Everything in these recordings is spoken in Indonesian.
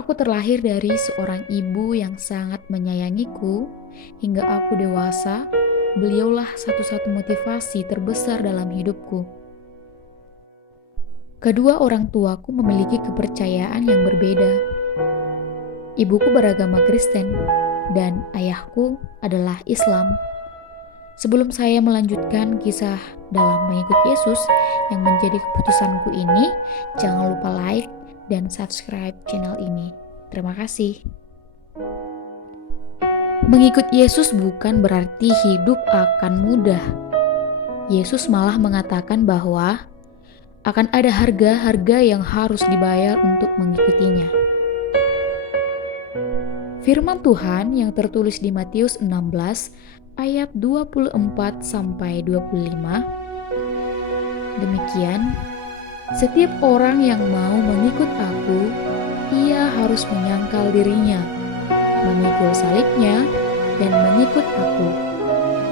Aku terlahir dari seorang ibu yang sangat menyayangiku hingga aku dewasa. Beliaulah satu-satu motivasi terbesar dalam hidupku. Kedua orang tuaku memiliki kepercayaan yang berbeda. Ibuku beragama Kristen dan ayahku adalah Islam. Sebelum saya melanjutkan kisah dalam mengikut Yesus yang menjadi keputusanku ini, jangan lupa like dan subscribe channel ini. Terima kasih. Mengikut Yesus bukan berarti hidup akan mudah. Yesus malah mengatakan bahwa akan ada harga-harga yang harus dibayar untuk mengikutinya. Firman Tuhan yang tertulis di Matius 16 ayat 24 sampai 25. Demikian, setiap orang yang mau mengikut aku, ia harus menyangkal dirinya, memikul salibnya, dan mengikut aku.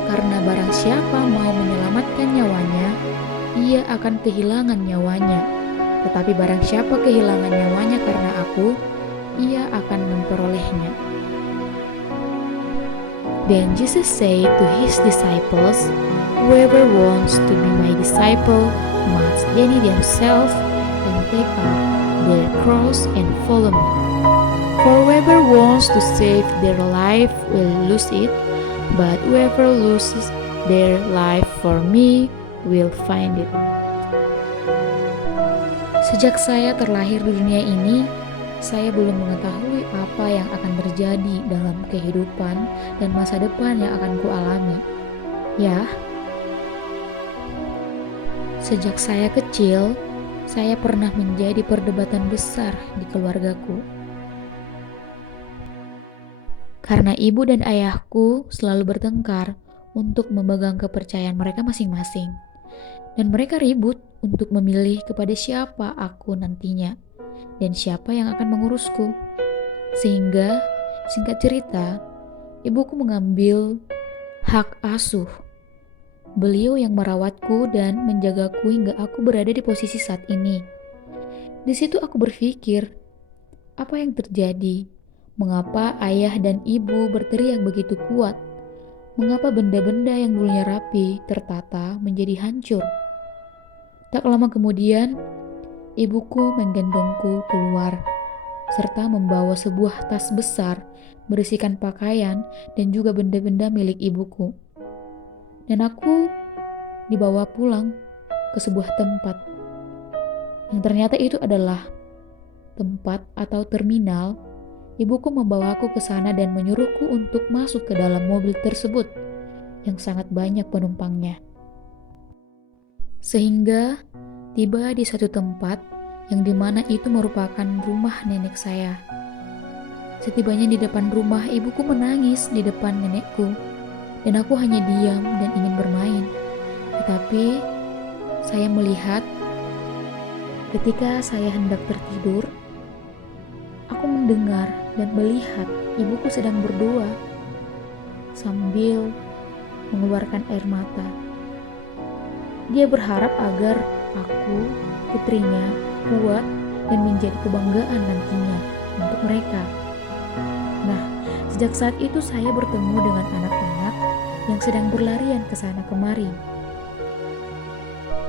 Karena barang siapa mau menyelamatkan nyawanya, ia akan kehilangan nyawanya. Tetapi barang siapa kehilangan nyawanya karena aku, ia akan memperolehnya. Then Jesus said to his disciples, "Whoever wants to be my disciple must deny themselves and take up their cross and follow me. For whoever wants to save their life will lose it, but whoever loses their life for me will find it." Sejak saya terlahir di dunia ini, saya belum mengetahui apa yang akan terjadi dalam kehidupan dan masa depan yang akan kualami. Ya, sejak saya kecil, saya pernah menjadi perdebatan besar di keluargaku. Karena ibu dan ayahku selalu bertengkar untuk memegang kepercayaan mereka masing-masing. Dan mereka ribut untuk memilih kepada siapa aku nantinya dan siapa yang akan mengurusku. Sehingga, singkat cerita, ibuku mengambil hak asuh. Beliau yang merawatku dan menjagaku hingga aku berada di posisi saat ini. Di situ aku berpikir, apa yang terjadi? Mengapa ayah dan ibu berteriak begitu kuat? Mengapa benda-benda yang dulunya rapi, tertata, menjadi hancur? Tak lama kemudian, ibuku menggendongku keluar, serta membawa sebuah tas besar berisikan pakaian dan juga benda-benda milik ibuku. Dan aku dibawa pulang ke sebuah tempat, yang ternyata itu adalah tempat atau terminal. Ibuku membawaku ke sana dan menyuruhku untuk masuk ke dalam mobil tersebut yang sangat banyak penumpangnya. Sehingga tiba di suatu tempat yang dimana itu merupakan rumah nenek saya. Setibanya di depan rumah, ibuku menangis di depan nenekku, dan aku hanya diam dan ingin bermain. Tetapi saya melihat ketika saya hendak tertidur, aku mendengar dan melihat ibuku sedang berdoa sambil mengeluarkan air mata. Dia berharap agar aku, putrinya, kuat dan menjadi kebanggaan nantinya untuk mereka. Nah, sejak saat itu saya bertemu dengan anak-anak yang sedang berlarian ke sana kemari.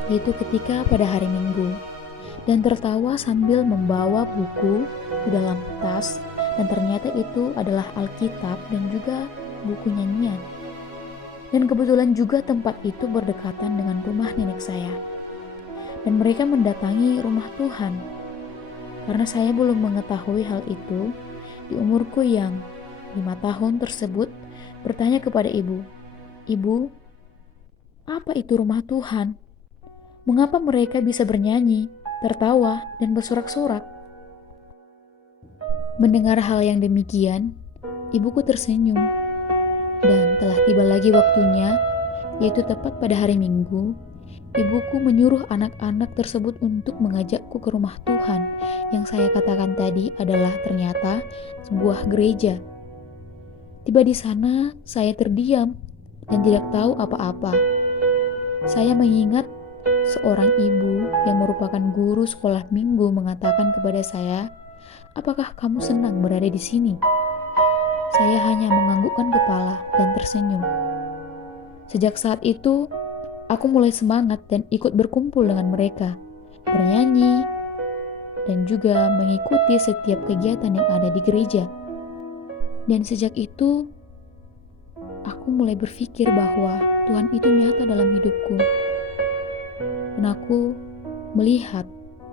Yaitu ketika pada hari Minggu, dan tertawa sambil membawa buku di dalam tas, dan ternyata itu adalah Alkitab dan juga buku nyanyian. Dan kebetulan juga tempat itu berdekatan dengan rumah nenek saya. Dan mereka mendatangi rumah Tuhan. Karena saya belum mengetahui hal itu, di umurku yang 5 tahun tersebut bertanya kepada ibu, "Ibu, apa itu rumah Tuhan? Mengapa mereka bisa bernyanyi, tertawa, dan bersorak-sorak?" Mendengar hal yang demikian, ibuku tersenyum. Dan telah tiba lagi waktunya, yaitu tepat pada hari Minggu, ibuku menyuruh anak-anak tersebut untuk mengajakku ke rumah Tuhan yang saya katakan tadi adalah ternyata sebuah gereja. Tiba di sana, saya terdiam dan tidak tahu apa-apa. Saya mengingat seorang ibu yang merupakan guru sekolah minggu mengatakan kepada saya apakah kamu senang berada di sini?" Saya hanya menganggukkan kepala dan tersenyum. Sejak saat itu, aku mulai semangat dan ikut berkumpul dengan mereka, bernyanyi, dan juga mengikuti setiap kegiatan yang ada di gereja. Dan sejak itu, aku mulai berpikir bahwa Tuhan itu nyata dalam hidupku. Dan aku melihat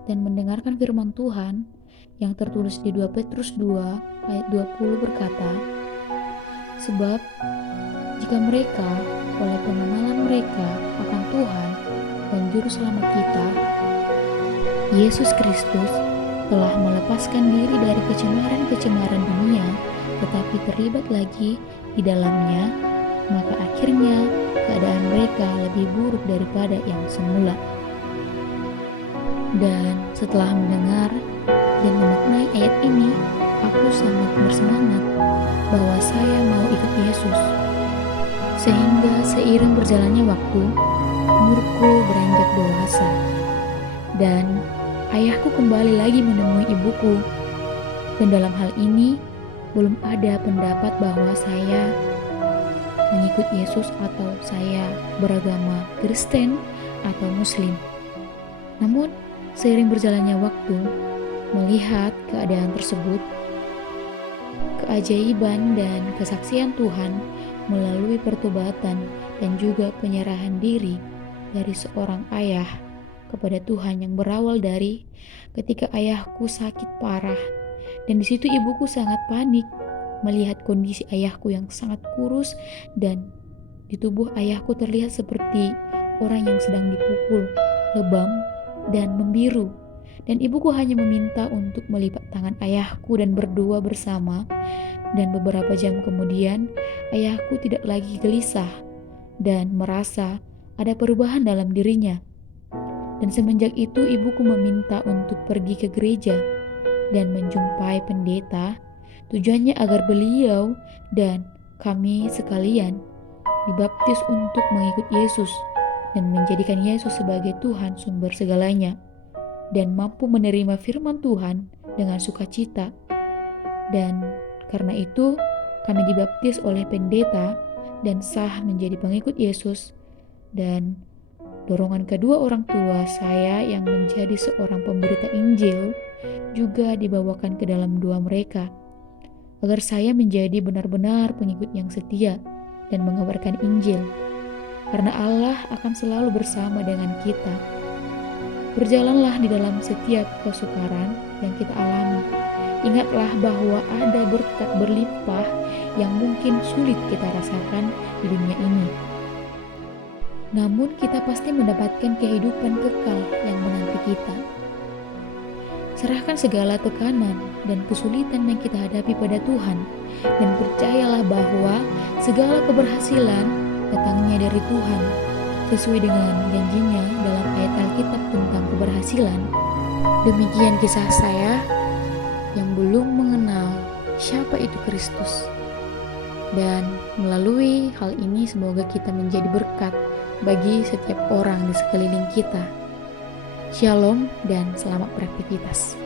dan mendengarkan firman Tuhan yang tertulis di 2 Petrus 2 ayat 20 berkata, "Sebab jika mereka oleh pengenalan mereka akan Tuhan dan Juru Selamat kita, Yesus Kristus, telah melepaskan diri dari kecemaran-kecemaran dunia, tetapi terlibat lagi di dalamnya, maka akhirnya keadaan mereka lebih buruk daripada yang semula." Dan setelah mendengar dan memaknai ayat ini, aku sangat bersemangat bahwa saya mau ikut Yesus. Sehingga seiring berjalannya waktu, umurku beranjak dewasa, dan ayahku kembali lagi menemui ibuku. Dan dalam hal ini, belum ada pendapat bahwa saya mengikut Yesus atau saya beragama Kristen atau Muslim. Namun, seiring berjalannya waktu, melihat keadaan tersebut, keajaiban dan kesaksian Tuhan melalui pertobatan dan juga penyerahan diri dari seorang ayah kepada Tuhan yang berawal dari ketika ayahku sakit parah. Dan di situ ibuku sangat panik melihat kondisi ayahku yang sangat kurus, dan di tubuh ayahku terlihat seperti orang yang sedang dipukul, lebam dan membiru. Dan ibuku hanya meminta untuk melipat tangan ayahku dan berdoa bersama. Dan beberapa jam kemudian, ayahku tidak lagi gelisah dan merasa ada perubahan dalam dirinya. Dan semenjak itu ibuku meminta untuk pergi ke gereja dan menjumpai pendeta, tujuannya agar beliau dan kami sekalian dibaptis untuk mengikut Yesus dan menjadikan Yesus sebagai Tuhan sumber segalanya, dan mampu menerima firman Tuhan dengan sukacita. Dan karena itu kami dibaptis oleh pendeta dan sah menjadi pengikut Yesus. Dan dorongan kedua orang tua saya yang menjadi seorang pemberita Injil juga dibawakan ke dalam doa mereka, agar saya menjadi benar-benar pengikut yang setia dan mengabarkan Injil, karena Allah akan selalu bersama dengan kita. Berjalanlah di dalam setiap kesukaran yang kita alami. Ingatlah bahwa ada berkat berlimpah yang mungkin sulit kita rasakan di dunia ini. Namun kita pasti mendapatkan kehidupan kekal yang menanti kita. Serahkan segala tekanan dan kesulitan yang kita hadapi pada Tuhan, dan percayalah bahwa segala keberhasilan datangnya dari Tuhan, sesuai dengan janjinya dalam ayat Alkitab tentang keberhasilan. Demikian kisah saya yang belum mengenal siapa itu Kristus. Dan melalui hal ini semoga kita menjadi berkat bagi setiap orang di sekeliling kita. Shalom dan selamat beraktivitas.